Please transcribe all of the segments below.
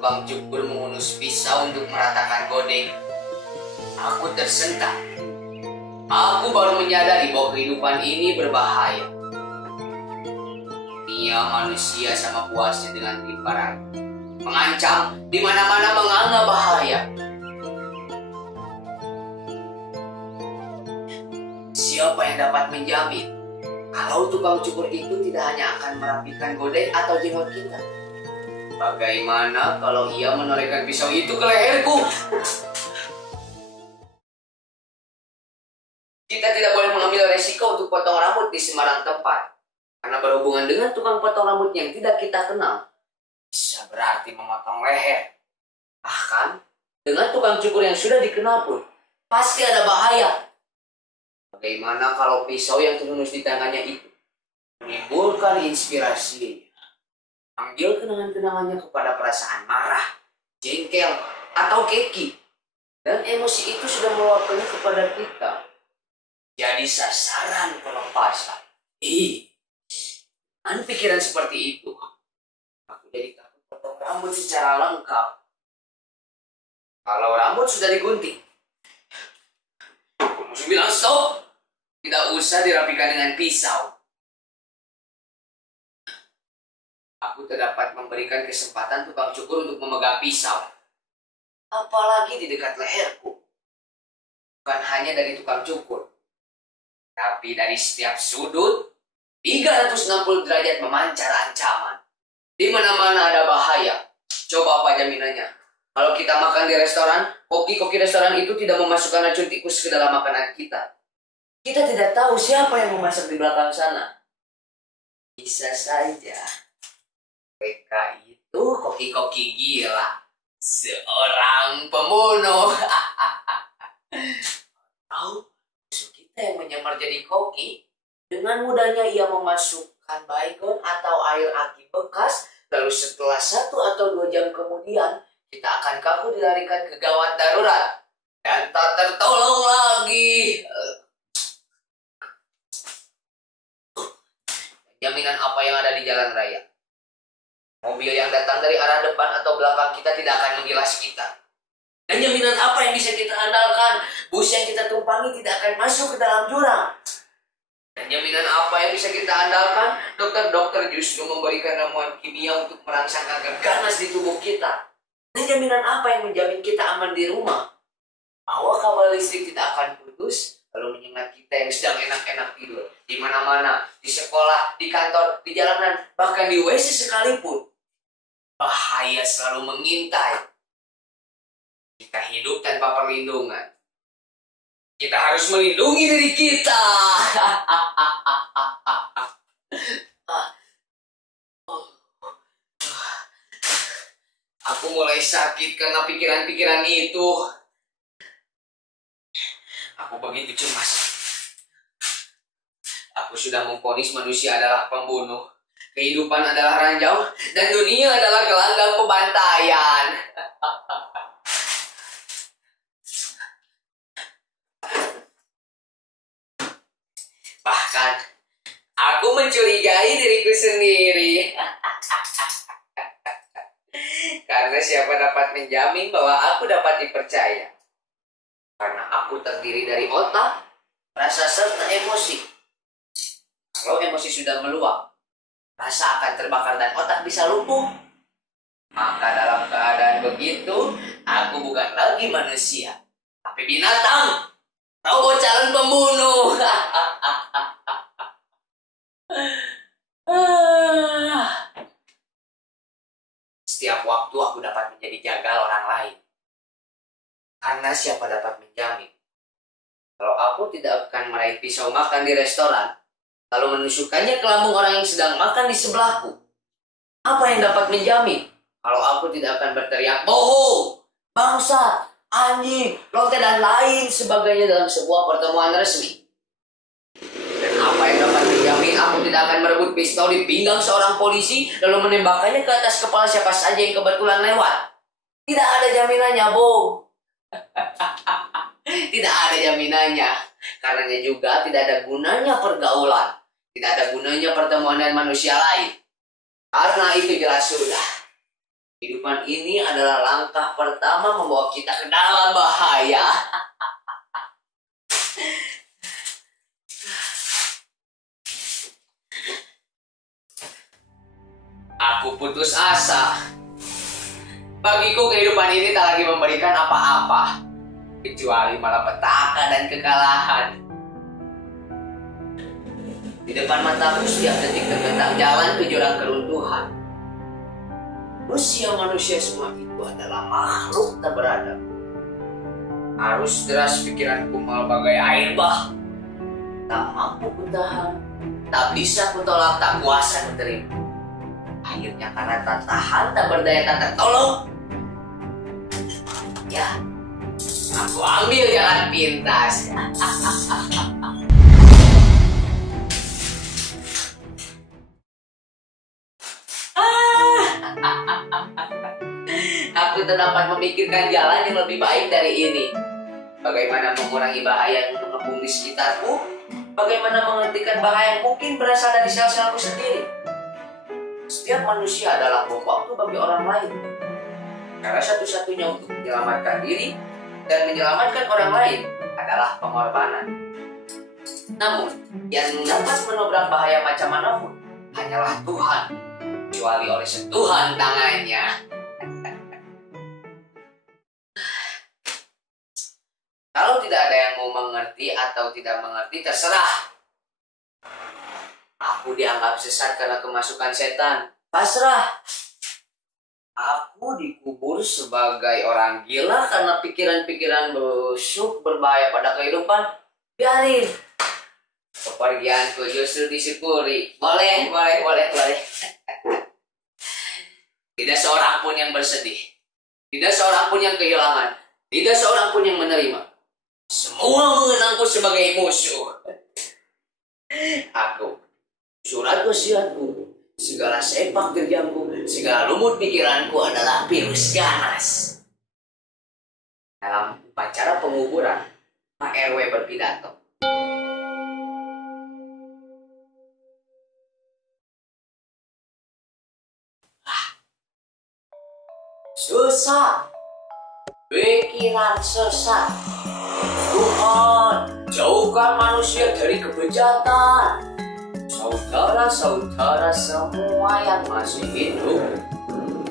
tukang cukur mengunus pisau untuk meratakan godeng, aku tersentak. Aku baru menyadari bahwa kehidupan ini berbahaya. Dunia manusia sama puasnya dengan timparan, mengancam di mana-mana menganga bahaya. Siapa yang dapat menjamin kalau tukang cukur itu tidak hanya akan merapikan godeng atau jenggot kita? Bagaimana kalau ia menorehkan pisau itu ke leherku? Kita tidak boleh mengambil resiko untuk potong rambut di sembarang tempat, karena berhubungan dengan tukang potong rambut yang tidak kita kenal bisa berarti memotong leher. Bahkan dengan tukang cukur yang sudah dikenal pun pasti ada bahaya. Bagaimana kalau pisau yang terhunus di tangannya itu menimbulkan inspirasinya, ambil kenangan-kenangannya kepada perasaan marah, jengkel, atau keki, dan emosi itu sudah meluapkannya kepada kita jadi sasaran pelepasan. Dengan pikiran seperti itu, aku jadi takut potong rambut secara lengkap. Kalau rambut sudah digunting, aku mesti bilang stop. Tidak usah dirapikan dengan pisau. Aku tidak dapat memberikan kesempatan tukang cukur untuk memegang pisau, apalagi di dekat leherku. Bukan hanya dari tukang cukur, tapi dari setiap sudut, 360 derajat memancar ancaman. Di mana-mana ada bahaya. Coba apa jaminannya? Kalau kita makan di restoran, koki-koki restoran itu tidak memasukkan racun tikus ke dalam makanan kita. Kita tidak tahu siapa yang memasak di belakang sana. Bisa saja mereka itu koki-koki gila, seorang pembunuh. Tahu, musuh kita yang menyamar jadi koki, dengan mudahnya ia memasukkan baygon atau air aki bekas, lalu setelah 1 atau 2 jam kemudian, kita akan kaku dilarikan ke gawat darurat dan tak tertolong lagi. Jaminan apa yang ada di jalan raya? Mobil yang datang dari arah depan atau belakang kita tidak akan menggilas kita. Dan jaminan apa yang bisa kita andalkan? Bus yang kita tumpangi tidak akan masuk ke dalam jurang. Dan jaminan apa yang bisa kita andalkan? Dokter-dokter justru memberikan ramuan kimia untuk merangsang agar ganas di tubuh kita. Dan jaminan apa yang menjamin kita aman di rumah? Bahwa kabel listrik tidak akan putus, lalu menyengat kita yang sedang enak-enak tidur. Di mana-mana, di sekolah, di kantor, di jalanan, bahkan di WC sekalipun. Bahaya selalu mengintai. Kita hidup tanpa perlindungan. Kita harus melindungi diri kita. Aku mulai sakit karena pikiran-pikiran itu. Aku begitu cemas. Aku sudah memvonis manusia adalah pembunuh, kehidupan adalah ranjau, dan dunia adalah gelanggang pembantaian. Bahkan, aku mencurigai diriku sendiri. Karena siapa dapat menjamin bahwa aku dapat dipercaya? Karena aku terdiri dari otak, rasa, serta emosi. Kalau emosi sudah meluap, rasa akan terbakar dan otak bisa lumpuh. Maka dalam keadaan begitu, aku bukan lagi manusia, tapi binatang, robot calon pembunuh. Setiap waktu aku dapat menjadi jagal orang lain. Karena siapa dapat menjamin kalau aku tidak akan meraih pisau makan di restoran, lalu menusukkannya ke lambung orang yang sedang makan di sebelahku? Apa yang dapat menjamin kalau aku tidak akan berteriak bohong, bangsa, anjing, lonte, dan lain sebagainya dalam sebuah pertemuan resmi? Dan apa yang dapat menjamin aku tidak akan merebut pistol di pinggang seorang polisi lalu menembakkannya ke atas kepala siapa saja yang kebetulan lewat? Tidak ada jaminannya, Bung. Tidak ada jaminannya. Karenanya juga tidak ada gunanya pergaulan. Tidak ada gunanya pertemuan dengan manusia lain. Karena itu jelas sudah. Kehidupan ini adalah langkah pertama membawa kita ke dalam bahaya. Aku putus asa. Bagiku kehidupan ini tak lagi memberikan apa-apa, kecuali malapetaka dan kekalahan. Di depan mataku setiap detik terbentang jalan ke jurang keruntuhan. Manusia semua itu adalah makhluk tak beradab. Arus deras pikiranku malah bagai air bah. Tak mampu kutahan, tak bisa kutolak, tak kuasa kuterima. Akhirnya karena tak tahan, tak berdaya, tak tertolong, ya, aku ambil jalan pintas. Aku tak dapat memikirkan jalan yang lebih baik dari ini. Bagaimana mengurangi bahaya yang mengepung di sekitarku? Bagaimana menghentikan bahaya yang mungkin berasal dari sel-selku sendiri? Setiap manusia adalah bom waktu bagi orang lain. Karena satu-satunya untuk menyelamatkan diri dan menyelamatkan orang lain adalah pengorbanan. Namun, yang dapat menobrak bahaya macam manapun hanyalah Tuhan, kecuali oleh sentuhan tangannya. Kalau tidak ada yang mau mengerti atau tidak mengerti, terserah. Aku dianggap sesat karena kemasukan setan. Pasrah. Aku dikubur sebagai orang gila karena pikiran-pikiran busuk berbahaya pada kehidupan. Biarin. Kepergianku justru disyukuri. Boleh. Tidak seorang pun yang bersedih. Tidak seorang pun yang kehilangan. Tidak seorang pun yang menerima. Semua mengenangku sebagai musuh. Aku, surat wasiatku, segala sepak terjangku, segala lumut pikiranku adalah virus ganas. Dalam upacara penguburan, Pak RW berpidato. Susah, pikiran sesat. Tuhan, jauhkan manusia dari kebejatan. Saudara-saudara semua yang masih hidup,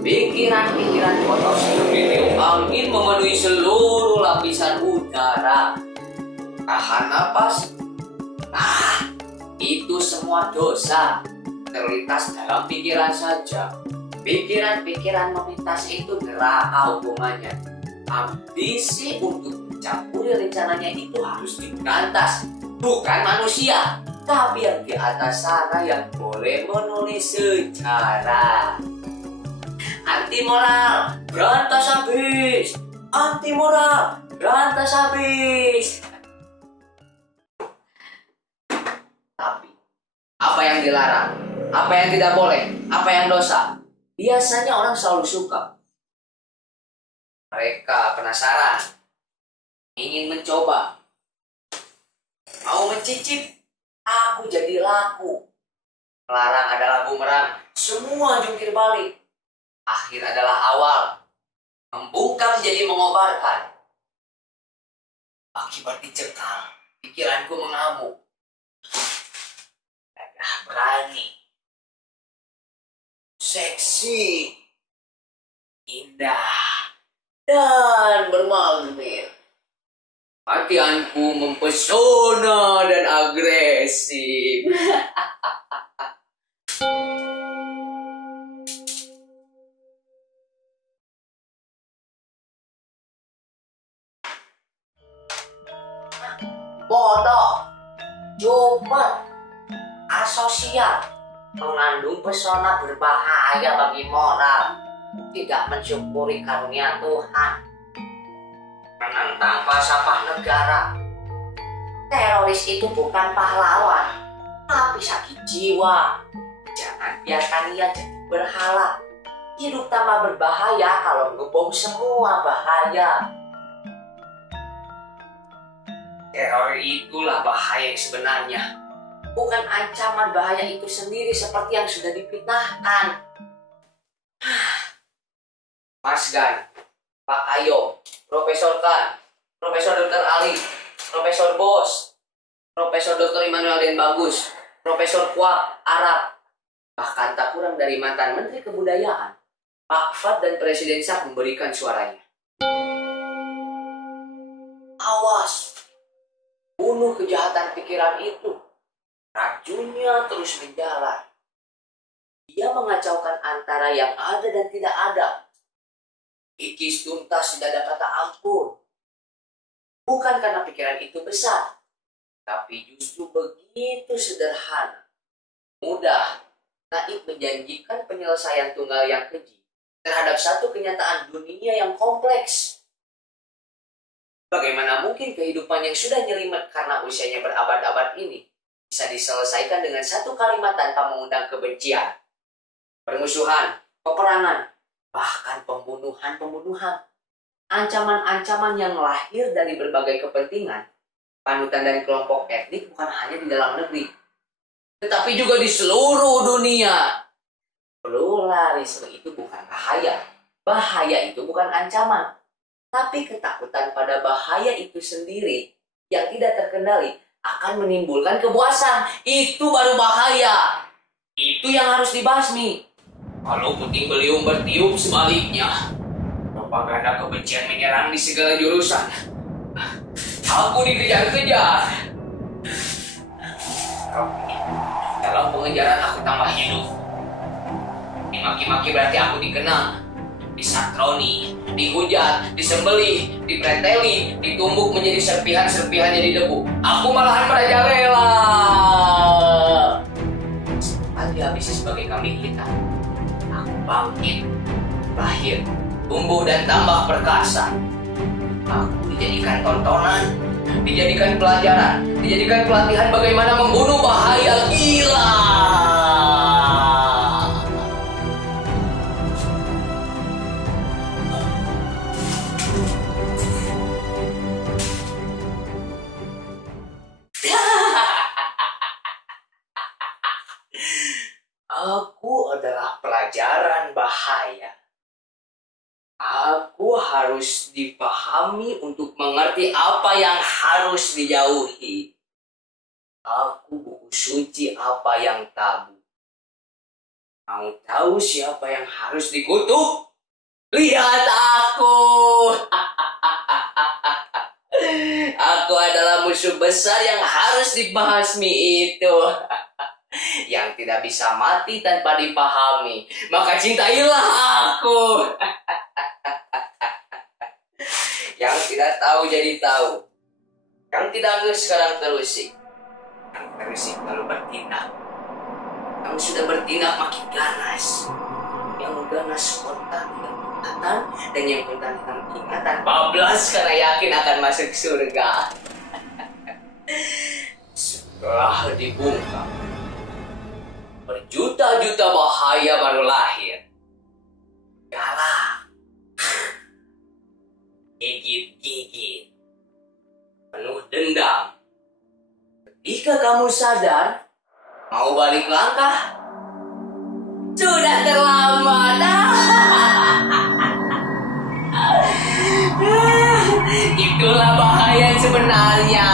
pikiran-pikiran kotor seperti tiup angin memenuhi seluruh lapisan udara. Tahan napas. Nah, itu semua dosa. Terlintas dalam pikiran saja. Pikiran-pikiran memintas itu neraka hukumannya. Ambisi untuk mencampuri rencananya itu harus diberantas. Bukan manusia, tapi yang di atas sana yang boleh menulis sejarah. Anti moral, berantas habis. Anti moral, berantas habis. Tapi, apa yang dilarang? Apa yang tidak boleh? Apa yang dosa? Biasanya orang selalu suka. Mereka penasaran, ingin mencoba, mau mencicip. Aku jadi laku. Melarang adalah bumerang, semua jungkir balik. Akhir adalah awal, membungkam jadi mengobarkan. Akibat dicekal, pikiranku mengamuk. Gagah berani, seksi, indah, dan bermagnet. Hatianku mempesona dan agresif. Bodoh, jomblo, asosial, mengandung pesona berbahaya bagi moral, tidak mensyukuri karunia Tuhan, menentang falsafah negara. Teroris itu bukan pahlawan, tapi sakit jiwa. Jangan biarkan ia jadi berhala. Hidup tambah berbahaya kalau ngebom semua bahaya. Teror itulah bahaya yang sebenarnya, bukan ancaman bahaya itu sendiri seperti yang sudah dipitnahkan. Mas Gan, Pak Ayo, Profesor Kan, Profesor Dr. Ali, Profesor Bos, Profesor Dr. Immanuel Den Bagus, Profesor Kwak, Arab, bahkan tak kurang dari mantan Menteri Kebudayaan, Pak Fad dan Presiden Sak memberikan suaranya. Awas, bunuh kejahatan pikiran itu. Racunnya terus menjalar. Dia mengacaukan antara yang ada dan tidak ada. Ikis tuntas tidak ada kata ampun. Bukan karena pikiran itu besar, tapi justru begitu sederhana. Mudah, naif menjanjikan penyelesaian tunggal yang keji terhadap satu kenyataan dunia yang kompleks. Bagaimana mungkin kehidupan yang sudah nyelimet karena usianya berabad-abad ini bisa diselesaikan dengan satu kalimat tanpa mengundang kebencian, permusuhan, peperangan, bahkan pembunuhan, ancaman-ancaman yang lahir dari berbagai kepentingan, panutan dari kelompok etnik bukan hanya di dalam negeri, tetapi juga di seluruh dunia. Pluralisme itu bukan bahaya. Bahaya itu bukan ancaman. Tapi ketakutan pada bahaya itu sendiri yang tidak terkendali akan menimbulkan kepuasan. Itu baru bahaya. Itu yang harus dibasmi. Kalau puting beliung bertiup sebaliknya, propaganda kebencian menyerang di segala jurusan. Aku dikejar-kejar. Dalam pengejaran aku tambah hidup. Dimaki-maki berarti aku dikenang, disatroni, dihujat, disembeli, dipreteli, ditumbuk menjadi serpihan-serpihan jadi debu. Aku malahan merajalela. Sempat dihabisi sebagai kambing hitam. Aku bangkit, lahir, tumbuh dan tambah perkasa. Aku dijadikan tontonan, dijadikan pelajaran, dijadikan pelatihan bagaimana membunuh bahaya gila. Aku adalah pelajaran bahaya. Aku harus dipahami untuk mengerti apa yang harus dijauhi. Aku buku suci apa yang tabu. Mau tahu siapa yang harus dikutuk? Lihat aku. Aku adalah musuh besar yang harus dibasmi itu. Yang tidak bisa mati tanpa dipahami. Maka cintailah aku. Yang tidak tahu jadi tahu. Yang tidak nges sekarang terusik. Yang terusik lalu bertindak. Yang sudah bertindak makin ganas. Yang ganas kontan dengan ingatan. Dan yang kontan dengan ingatan bablas karena yakin akan masuk surga. Setelah dibungkam, berjuta-juta bahaya baru lahir. Galak, gigit-gigit, penuh dendam. Ketika kamu sadar, mau balik langkah, sudah terlambat. Itulah bahaya sebenarnya.